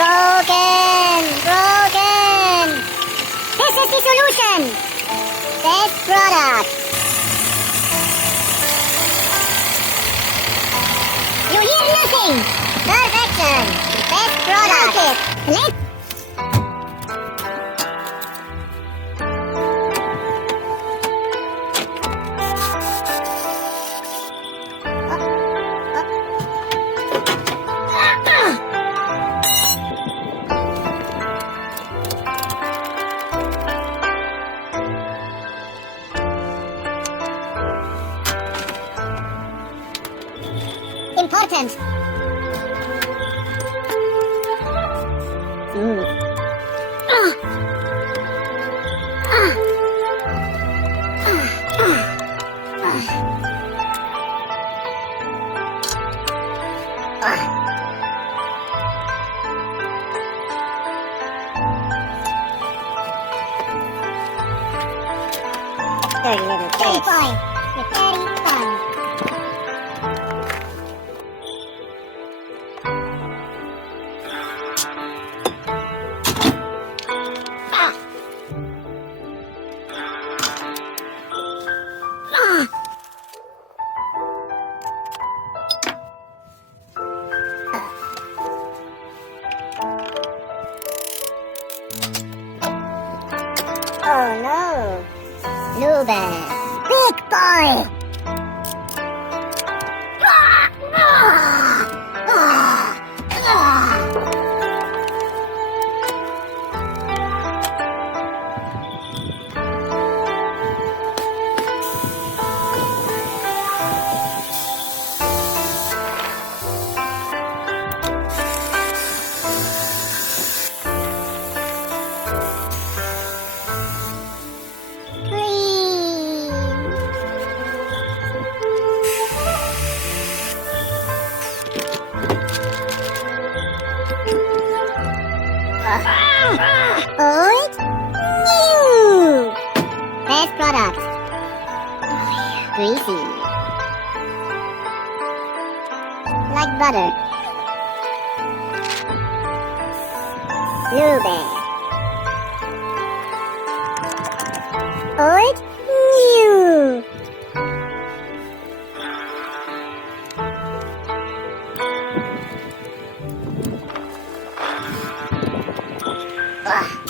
Broken! Broken! This is the solution! Best product! You hear nothing! Perfection! Best product! Let's important. Dirty little dirty boy. You're dirty fun. Oh no! Lube! Big boy! Old new best product. Greasy like butter. Lube. Old new. Ah.